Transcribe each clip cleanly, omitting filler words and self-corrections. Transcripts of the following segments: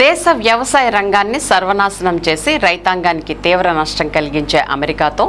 దేశ వ్యవసాయ రంగాన్ని సర్వనాశనం చేసి రైతాంగానికి తీవ్ర నష్టం కలిగించే అమెరికాతో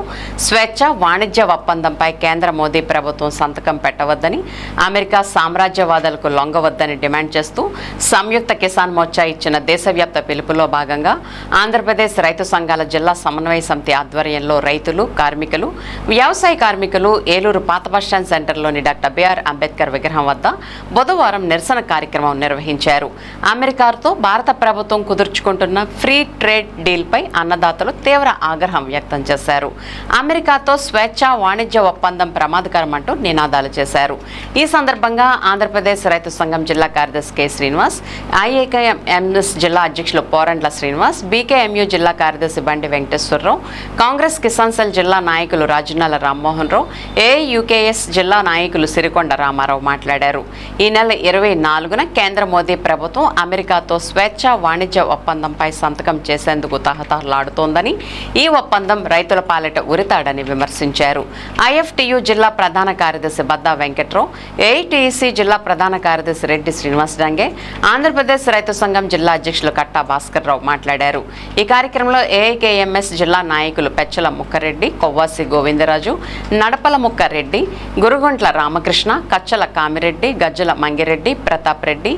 స్వేచ్ఛ వాణిజ్య ఒప్పందంపై కేంద్ర మోదీ ప్రభుత్వం సంతకం పెట్టవద్దని, అమెరికా సామ్రాజ్యవాదులకు లొంగవద్దని డిమాండ్ చేస్తూ సంయుక్త కిసాన్ మోర్చా ఇచ్చిన దేశవ్యాప్త పిలుపులో భాగంగా ఆంధ్రప్రదేశ్ రైతు సంఘాల జిల్లా సమన్వయ సమితి ఆధ్వర్యంలో రైతులు, కార్మికులు, వ్యవసాయ కార్మికులు ఏలూరు పాత బస్టాండ్ సెంటర్లోని డాక్టర్ బిఆర్ అంబేద్కర్ విగ్రహం వద్ద బుధవారం నిరసన కార్యక్రమం నిర్వహించారు. అమెరికాతో భారత ప్రభుత్వం కుదుర్చుకుంటున్న ఫ్రీ ట్రేడ్ డీల్పై అన్నదాతలు తీవ్ర ఆగ్రహం వ్యక్తం చేశారు. అమెరికాతో స్వేచ్ఛ వాణిజ్య ఒప్పందం ప్రమాదకరం అంటూ నినాదాలు చేశారు. ఈ సందర్భంగా ఆంధ్రప్రదేశ్ రైతు సంఘం జిల్లా కార్యదర్శి కె శ్రీనివాస్, ఐఏకేఎంఎస్ జిల్లా అధ్యక్షులు పోరండ్ల శ్రీనివాస్, బీకేఎంయూ జిల్లా కార్యదర్శి బండి వెంకటేశ్వరరావు, కాంగ్రెస్ కిసాన్ సెల్ జిల్లా నాయకులు రాజునాల రామ్మోహన్ రావు, ఏయుకేఎస్ జిల్లా నాయకులు సిరికొండ రామారావు మాట్లాడారు. ఈ నెల 24న కేంద్ర మోదీ ప్రభుత్వం అమెరికాతో స్వేచ్ఛ వాణిజ్య ఒప్పందంపై సంతకం చేసేందుకు తహతహలాడుతోందని, ఈ ఒప్పందం రైతుల పాలిట ఉరితాడని విమర్శించారు. ఐఎఫ్టియు జిల్లా ప్రధాన కార్యదర్శి బద్దా వెంకట్రావు, ఏఐటీసీ జిల్లా ప్రధాన కార్యదర్శి రెడ్డి శ్రీనివాస్ డంగే, ఆంధ్రప్రదేశ్ రైతు సంఘం జిల్లా అధ్యక్షులు కట్టా భాస్కర్ రావు మాట్లాడారు. ఈ కార్యక్రమంలో ఏఐకేఎంఎస్ జిల్లా నాయకులు పెచ్చల ముక్కరెడ్డి, కొవ్వాసి గోవిందరాజు, నడపల ముక్కరెడ్డి, గురుగుంట్ల రామకృష్ణ, కచ్చల కామిరెడ్డి, గజ్జల మంగిరెడ్డి, ప్రతాప్ రెడ్డి,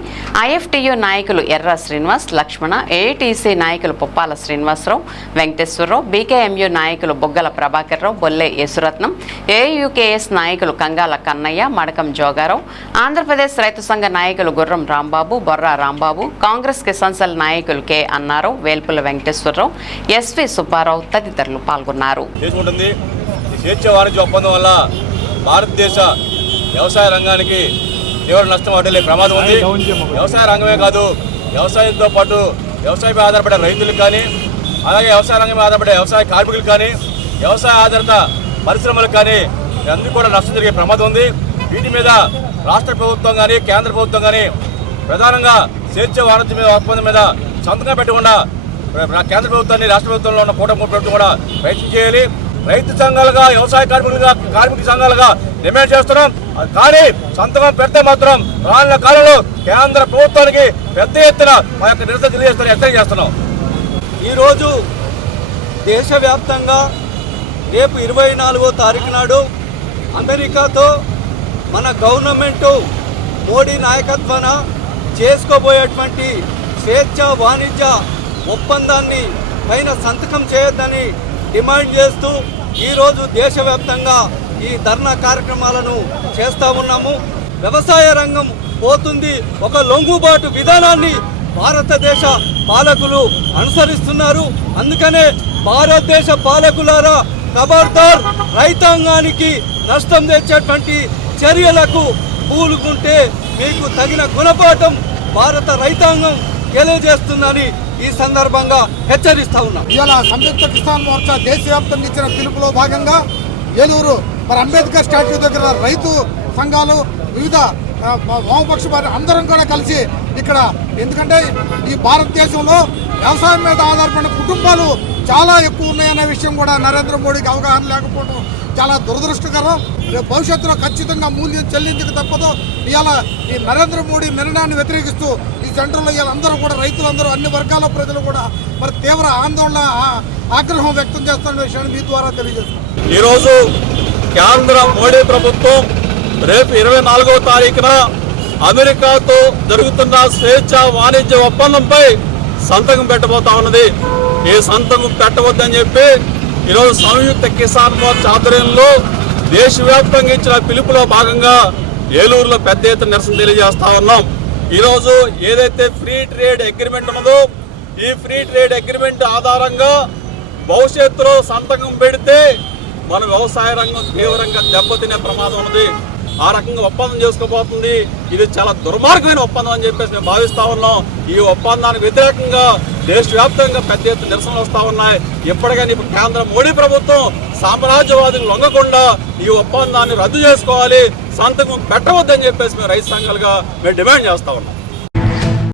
ఐఎఫ్టియు నాయకులు ఎర్ర శ్రీనివాస్, లక్ష్మణ, ఏఐటీసీ నాయకులు పుప్పాల శ్రీనివాసరావు, వెంకటేశ్వరరావు, బీకేఎంయూ నాయకులు బొగ్గల ప్రభాకర్ రావు, బొల్లె యేసురత్నం, ఏయుకేఎస్ నాయకులు కంగాల కన్నయ్య, మడకం జోగారావు, ఆంధ్రప్రదేశ్ రైతు సంఘ నాయకులు గుర్రం రాంబాబు, బొర్రా రాంబాబు, కాంగ్రెస్ కిసాన్ సెల్ నాయకులు కె అన్నారావు, వేల్పుల వెంకటేశ్వరరావు, ఎస్వి సుబ్బారావు తదితరులు పాల్గొన్నారు. భారతదేశ వ్యవసాయ రంగానికి తీవ్ర నష్టం వాటిల్లే ప్రమాదం ఉంది. వ్యవసాయ రంగమే కాదు, వ్యవసాయంతో పాటు వ్యవసాయంపై ఆధారపడే రైతులకు కానీ, అలాగే వ్యవసాయ రంగం మీద ఆధారపడే వ్యవసాయ కార్మికులకు కానీ, వ్యవసాయ ఆధారిత పరిశ్రమలకు కానీ అన్ని కూడా నష్టం జరిగే ప్రమాదం ఉంది. వీటి మీద రాష్ట్ర ప్రభుత్వం కానీ, కేంద్ర ప్రభుత్వం కానీ ప్రధానంగా స్వేచ్ఛ వాణిజ్య మీద ఒప్పందం మీద సంతకం పెట్టకుండా కేంద్ర ప్రభుత్వాన్ని, రాష్ట్ర ప్రభుత్వంలో ఉన్న కూటమి ప్రభుత్వం కూడా ప్రయత్నం చేయాలి. రైతు సంఘాలుగా, వ్యవసాయ కార్మిక సంఘాలుగా డిమాండ్ చేస్తున్నాం. కానీ సంతకం పెడితే మాత్రం రానున్న కాలంలో కేంద్ర ప్రభుత్వానికి పెద్ద ఎత్తున మా యొక్క నిరసన హెచ్చరిక చేస్తున్నాం. ఈరోజు దేశవ్యాప్తంగా రేపు 24వ తారీఖు నాడు అమెరికాతో మన గవర్నమెంటు మోడీ నాయకత్వాన చేసుకోబోయేటువంటి స్వేచ్ఛ వాణిజ్య ఒప్పందాన్ని పైన సంతకం చేయొద్దని డిమాండ్ చేస్తూ ఈరోజు దేశవ్యాప్తంగా ఈ ధర్నా కార్యక్రమాలను చేస్తూ ఉన్నాము. వ్యవసాయ రంగం పోతుంది, ఒక లొంగుబాటు విధానాన్ని భారతదేశ పాలకులు అనుసరిస్తున్నారు. అందుకనే భారతదేశ పాలకులారా, ఖబర్దార్, రైతాంగానికి నష్టం తెచ్చేటువంటి చర్యలకు పూనుకుంటే మీకు తగిన గుణపాఠం భారత రైతాంగం తెలియజేస్తుందని ఈ సందర్భంగా హెచ్చరిస్తా ఉన్నాం. ఇవాళ సంయుక్త కిసాన్ మోర్చా దేశవ్యాప్తంగా ఇచ్చిన పిలుపులో భాగంగా ఏలూరు అంబేద్కర్ స్టాట్యూ దగ్గర రైతు సంఘాలు, వివిధ వామపక్ష అందరం కూడా కలిసి ఇక్కడ, ఎందుకంటే ఈ భారతదేశంలో వ్యవసాయం మీద ఆధారపడిన కుటుంబాలు చాలా ఎక్కువ ఉన్నాయనే విషయం కూడా నరేంద్ర మోడీకి అవగాహన లేకపోవడం చాలా దురదృష్టకరం. రేపు భవిష్యత్తులో ఖచ్చితంగా మూల్యం చెల్లించక తప్పదు. ఇవాళ ఈ నరేంద్ర మోడీ నిర్ణయాన్ని వ్యతిరేకిస్తూ ఈ సెంటర్లో ఇవాళ అందరూ కూడా, రైతులందరూ, అన్ని వర్గాల ప్రజలు కూడా మరి తీవ్ర ఆందోళన, ఆగ్రహం వ్యక్తం చేస్తున్న విషయాన్ని మీ ద్వారా తెలియజేస్తున్నాం. ఈరోజు కేంద్ర మోడీ ప్రభుత్వం రేపు 24వ తారీఖున అమెరికాతో జరుగుతున్న స్వేచ్ఛ వాణిజ్య ఒప్పందంపై సంతకం పెట్టబోతా ఉన్నది. ఈ సంతకం పెట్టవద్దని చెప్పి ఈరోజు సంయుక్త కిసాన్ మోర్చా ఆధ్వర్యంలో దేశవ్యాప్తంగా ఇచ్చిన పిలుపులో భాగంగా ఏలూరులో పెద్ద ఎత్తున నిరసన తెలియజేస్తా ఉన్నాం. ఈరోజు ఏదైతే ఫ్రీ ట్రేడ్ అగ్రిమెంట్ ఉన్నదో, ఈ ఫ్రీ ట్రేడ్ అగ్రిమెంట్ ఆధారంగా భవిష్యత్తులో సంతకం పెడితే మన వ్యవసాయ రంగం తీవ్రంగా దెబ్బతినే ప్రమాదం ఉన్నది. ఆ రకంగా ఒప్పందం చేసుకోబోతుంది. ఇది చాలా దుర్మార్గమైన ఒప్పందం అని చెప్పేసి మేము భావిస్తా ఉన్నాం. ఈ ఒప్పందానికి వ్యతిరేకంగా దేశవ్యాప్తంగా పెద్ద ఎత్తున నిరసనలు వస్తూ ఉన్నాయి. ఎప్పటికైనా ఇప్పుడు కేంద్ర మోడీ ప్రభుత్వం సామ్రాజ్యవాదులు లొంగకుండా ఈ ఒప్పందాన్ని రద్దు చేసుకోవాలి, సంతకం పెట్టవద్దని చెప్పేసి మేము రైతు సంఘాలుగా మేము డిమాండ్ చేస్తా ఉన్నాం.